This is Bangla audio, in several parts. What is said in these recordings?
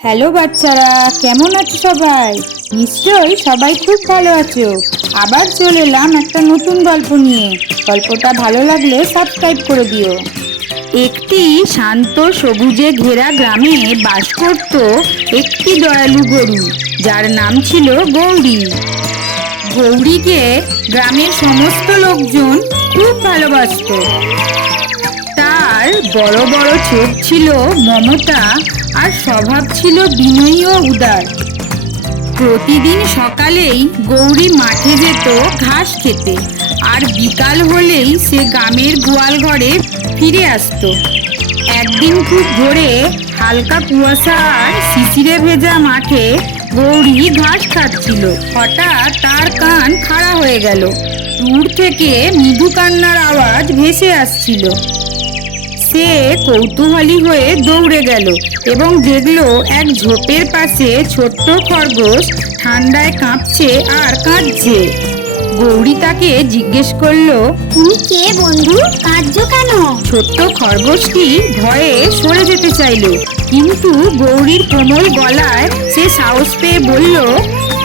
হ্যালো বাচ্চারা, কেমন আছো সবাই? নিশ্চয়ই সবাই খুব ভালো আছো। আবার চলে এলাম একটা নতুন গল্প নিয়ে। গল্পটা ভালো লাগলে সাবস্ক্রাইব করে দিও। একটি শান্ত সবুজে ঘেরা গ্রামে বাস করত একটি দয়ালু গরু, যার নাম ছিল গৌরী। গৌরীকে গ্রামের সমস্ত লোকজন খুব ভালোবাসতো। তার বড় বড় চোখ ছিল মমতা আর স্বভাব ছিল বিনয়ী ও উদার। প্রতিদিন সকালেই গৌরী মাঠে যেত ঘাস খেতে আর বিকাল হলেই সে গ্রামের গোয়াল ঘরে ফিরে আসতো। একদিন খুব ভোরে হালকা কুয়াশা আর শিশিরে ভেজা মাঠে গৌরী ঘাস খাচ্ছিল। হঠাৎ তার কান খাড়া হয়ে গেল। দূর থেকে মৃদু কান্নার আওয়াজ ভেসে আসছিল। সে কৌতূহলী হয়ে দৌড়ে গেল এবং দেখল এক ঝোপের পাশে ছোট্ট খরগোশ ঠান্ডায় কাঁপছে আর কাঁদছে। গৌরী তাকে জিজ্ঞেস করল তুমি কে বন্ধু? কাঁদছো কেন? ছোট্ট খরগোশটি ভয়ে সরে যেতে চাইলো। কিন্তু গৌরীর কোমল গলায় সে সাহস পেয়ে বলল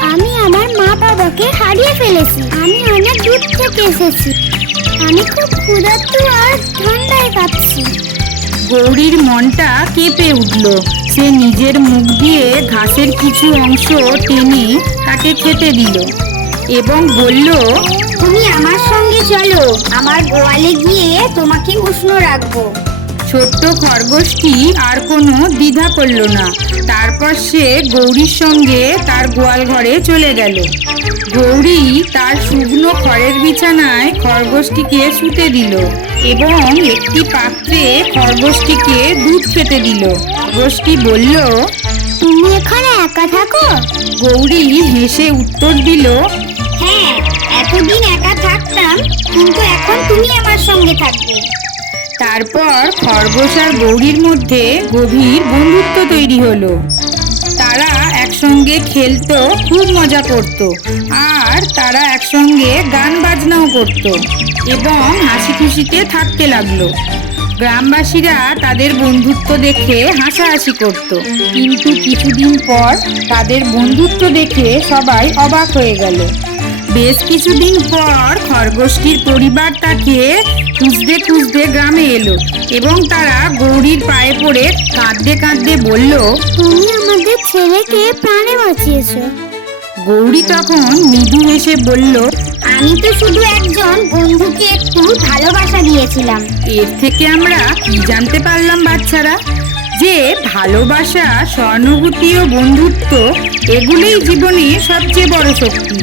আমি আমার মা বাবাকে হারিয়ে ফেলেছি। আমি অনেক দূর থেকে এসেছি। আমি খুব ক্ষুধার্ত আর ঠান্ডায় কাঁপছি গৌরীর মনটা কেঁপে উঠল। সে নিজের মুখ দিয়ে ঘাসের কিছু অংশ টেনে তাকে খেতে দিল এবং বলল তুমি আমার সঙ্গে চলো। আমার গোয়ালে গিয়ে তোমাকে উষ্ণ রাখব। ছোট্ট খরগোশটি আর কোনো দ্বিধা করল না। তারপর সে গৌরীর সঙ্গে তার গোয়াল ঘরে চলে গেল। গৌরী তার শুকনো খড়ের বিছানায় খরগোশটিকে শুতে দিল এবং একটি পাত্রে খরগোশটিকে দুধ খেতে দিল। খরগোশটি বলল তুমি এখানে একা থাকো? গৌরী হেসে উত্তর দিল হ্যাঁ এতদিন একা থাকতাম কিন্তু এখন তুমি আমার সঙ্গে থাকবে। তারপর খরগোশ আর গৌরীর মধ্যে গভীর বন্ধুত্ব তৈরি হলো। তারা একসঙ্গে খেলতো, খুব মজা করত, আর তারা একসঙ্গে গান বাজনাও করত এবং হাসি খুশিতে থাকতে লাগল। গ্রামবাসীরা তাদের বন্ধুত্ব দেখে হাসাহাসি করত, কিন্তু কিছুদিন পর তাদের বন্ধুত্ব দেখে সবাই অবাক হয়ে গেল। বেশ কিছুদিন পর খরগোশটির পরিবার তাকে খুঁজতে খুঁজতে গ্রামে এলো এবং তারা গৌরীর পায়ে পড়ে কাঁদতে কাঁদতে বলল তুমি আমাদের ছেলেকে প্রাণে বাঁচিয়েছো। গৌরী তখন মৃদু হেসে বলল আমি তো শুধু একজন বন্ধুকে একটু ভালোবাসা দিয়েছিলাম। এর থেকে আমরা কি জানতে পারলাম বাচ্চারা? যে ভালোবাসা সহানুভূতি ও বন্ধুত্ব এগুলোই জীবনে সবচেয়ে বড় শক্তি।